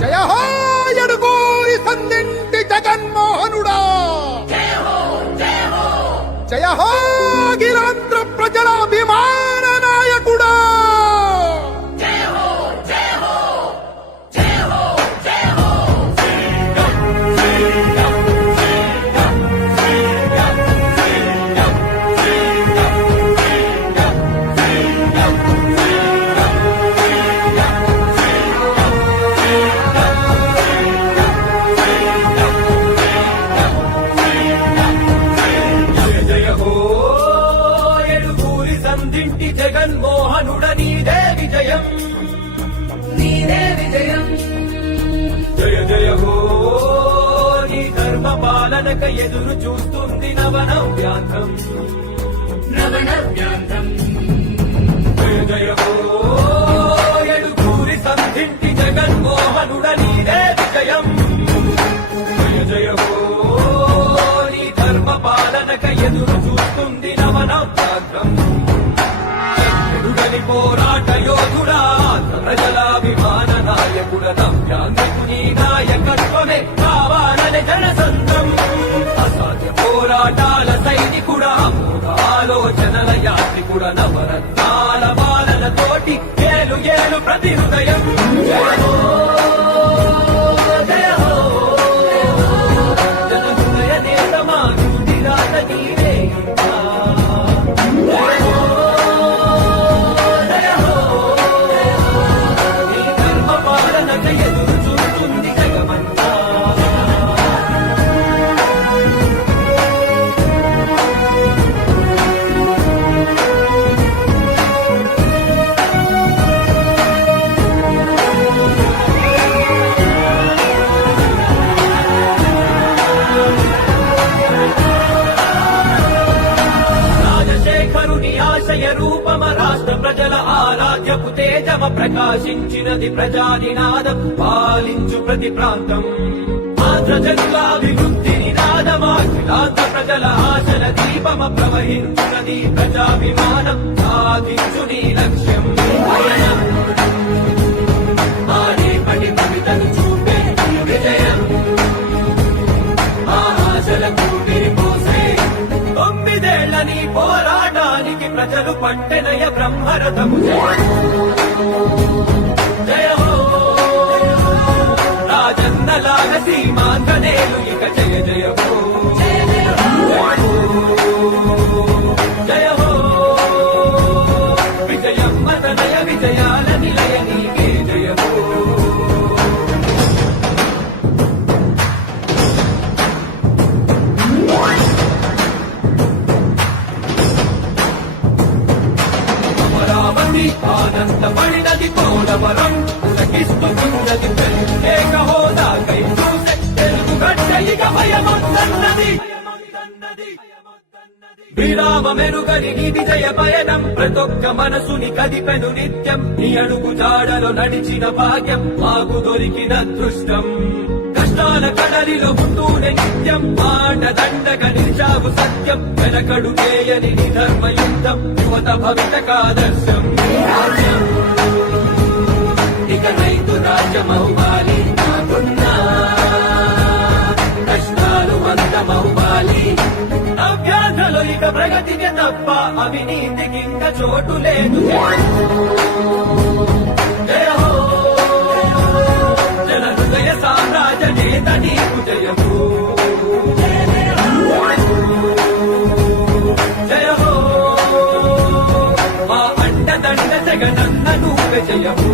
జయ హో ఎడుగూరి సందింటి జగన్మోహనుడా, జయ హో అఖిలాంధ్ర ప్రజల అభిమాన నాయకుడా. జగన్మోహనుడ నీదే విజయం, నీదే విజయం. జయ జయ హో నీ ధర్మ పాలనక ఎదురు చూస్తుంది నవనవ్యాంధ్రం, నవనవ్యాంధ్రం. జయ జయ హో ఎడుగూరి సంధింటి జగన్మోహనుడ నీదే విజయం. జయ జయ హో నీ ధర్మ పాలనక ఎదురు చూస్తుంది నవనవ్యాంధ్రం. పోరాట యోధుడా, ప్రజలాభిమాన నాయకుడ, నవ్యాంధ్రుని నాయకత్వమే కావాలని జనసంద్రం. అసాధ్య పోరాటాల సైనికుడ, ఆలోచనల యాత్రికుడ, నవరత్నాల బాలలతోటి ఏలు ఏలు ప్రతి హృదయం. జయ హో జయ హో జన హృదయ నేతమా రాత నీవే. రూపమ రాష్ట్ర ప్రజల ఆరాధ్యపు తేజమ ప్రకాశించినది ప్రజానినాదం, పాలించు ప్రతి ప్రాంతం. ఆంధ్ర జనులాభివృద్ధి నినాదమాఖిలాంధ్ర ప్రజల ఆశల దీపమ ప్రవహించునది ప్రజాభిమానం, సాధించు నీ లక్ష్యం. ఆనేపటి కవితను చూపే విజయం, ఆశలకు విరిపోసే 9 నీ పోరాటానికి ప్రజలు పట్టెనయ బ్రహ్మరథము. జయ హో రాజన్నలాగ సీమాంతనేలు ఇక జయ జయ హో జయ హో విజయమ్మ తనయ విజయాల నిలయ నీకే జయ హో. ఆనందపడినది పోలవరం, ఉలకిస్తున్నది ప్రత్యేక హోదాకై చూసే తెలుగు గడ్డ ఇక భయమొద్దన్నది. విరామమెరుగని నీ విజయ పయనం ప్రతొక్క మనసుని కదిపెను నిత్యం. నీ అడుగు జాడలో నడిచిన భాగ్యం మాకు దొరికిన అదృష్టం. కష్టాల కడలిలో ఉంటూనే నిత్యం మాండదండగా నిలిచావు సత్యం. వెనకడు చేయని నీ ధర్మయుద్ధం యువత భవితకాదర్శం. ఇక రైతు రాజ్యమవ్వాలి, నాకున్నా కష్టాలు అంతమవ్వాలి. నవ్యాంధ్రలో ఇక ప్రగతికి తప్ప అవినీతికి ఇంకా చోటు లేదు. జయ హో జన హృదయ సామ్రాజ్య నేత నీకు జయము. జయ హో మా అండదండ జగనన్న నువ్వే జయము.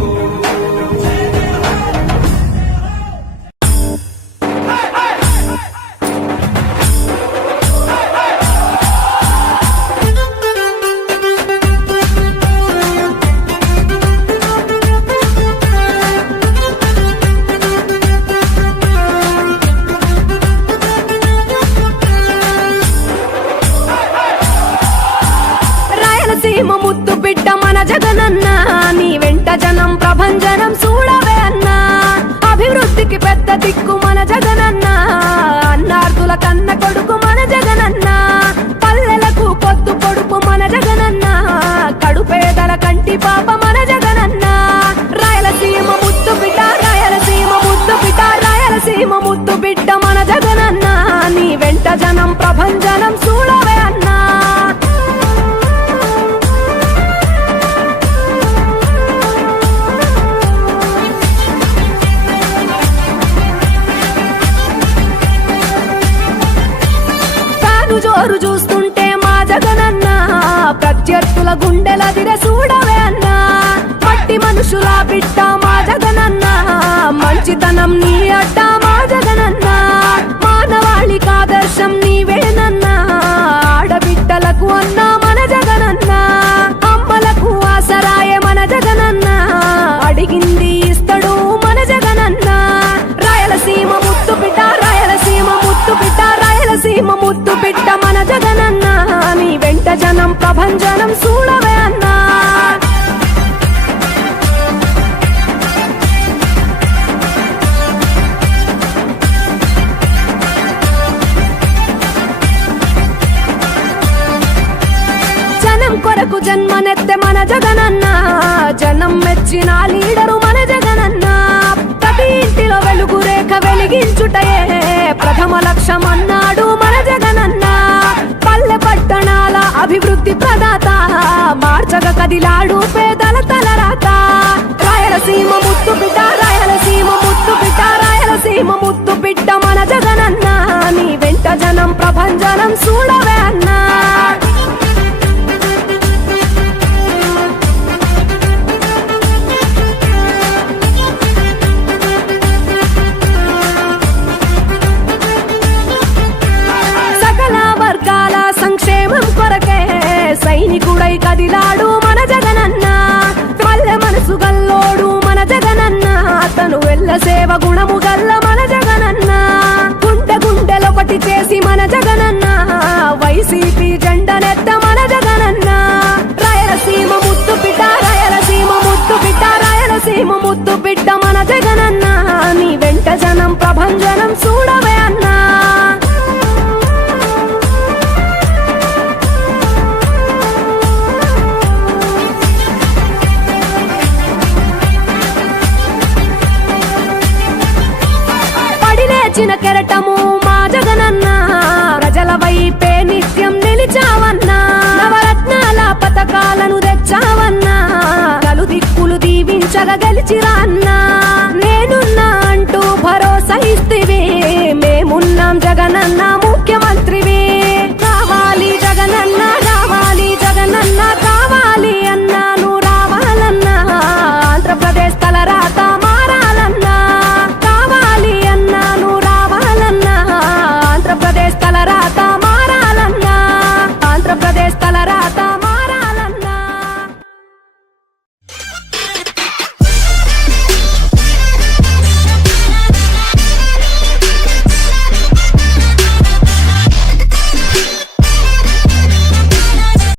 పోరు చూస్తుంటే మా జగనన్న ప్రత్యర్థుల గుండెల దిర చూడవే అన్నా మట్టి మనుషుల బిడ్డ మా జగనన్న మంచితనం నీ అడ్డ మా జగనన్న మానవాళికి ఆదర్శం నీవేనన్నా ఆడబిడ్డలకు అన్నా మన జగనన్న అమ్మలకు ఆసరాయే మన జగనన్న అడిగింది ఇస్తడు మన జగనన్న రాయలసీమ ముత్తు బిడ్డ రాయలసీమ ముత్తు బిడ్డ రాయలసీమ ముత్తు బిడ్డ మన జగనన్న నీ వెంట జనం ప్రభంజనం చూడవే అన్నా జనం కొరకు జన్మనెత్తే మన జగనన్న జనం మెచ్చిన లీడరు మన జగనన్న ప్రతి ఇంటిలో వెలుగు రేఖ వెలిగించుటయే ప్రథమ లక్ష్యం అన్నాడు మన జగనన్న పల్లె పట్టణాల అభివృద్ధి ప్రదాత మార్చగ కదిలాడు పేదల తలరాత రాయలసీమ ముత్తు బిడ్డ రాయలసీమ ముత్తు బిడ్డ రాయలసీమ ముత్తు బిడ్డ మన జగనన్న నీ వెంట జనం ప్రభంజనం చూడవే అన్నా సంక్షేమం కొరకే సైనికుడై కదిలాడు మన జగనన్న పల్లె మనసు గల్లోడు మన జగనన్న అతను వెళ్ళ సేవ గుణము గల్ల మన జగనన్న గుండె గుండెలొకటి చేసి మన జగనన్న వైసీపీ జెండనెత్త మన జగనన్న రాయలసీమ ముత్తు బిడ్డ రాయలసీమ ముత్తు బిడ్డ రాయలసీమ ముత్తు బిడ్డ మన జగనన్న నీ వెంట జనం ప్రభంజనం చూడవే అన్నా చిన్న కెరటము మా జగనన్న ప్రజల వైపే నిత్యం నిలిచావన్నా నవరత్నాల పథకాలను తెచ్చావన్నా నలు దిక్కులు దీవించగా గెలిచిరా అన్నా నేనున్నా అంటూ భరోసా ఇస్తివి మేమున్నాం జగనన్న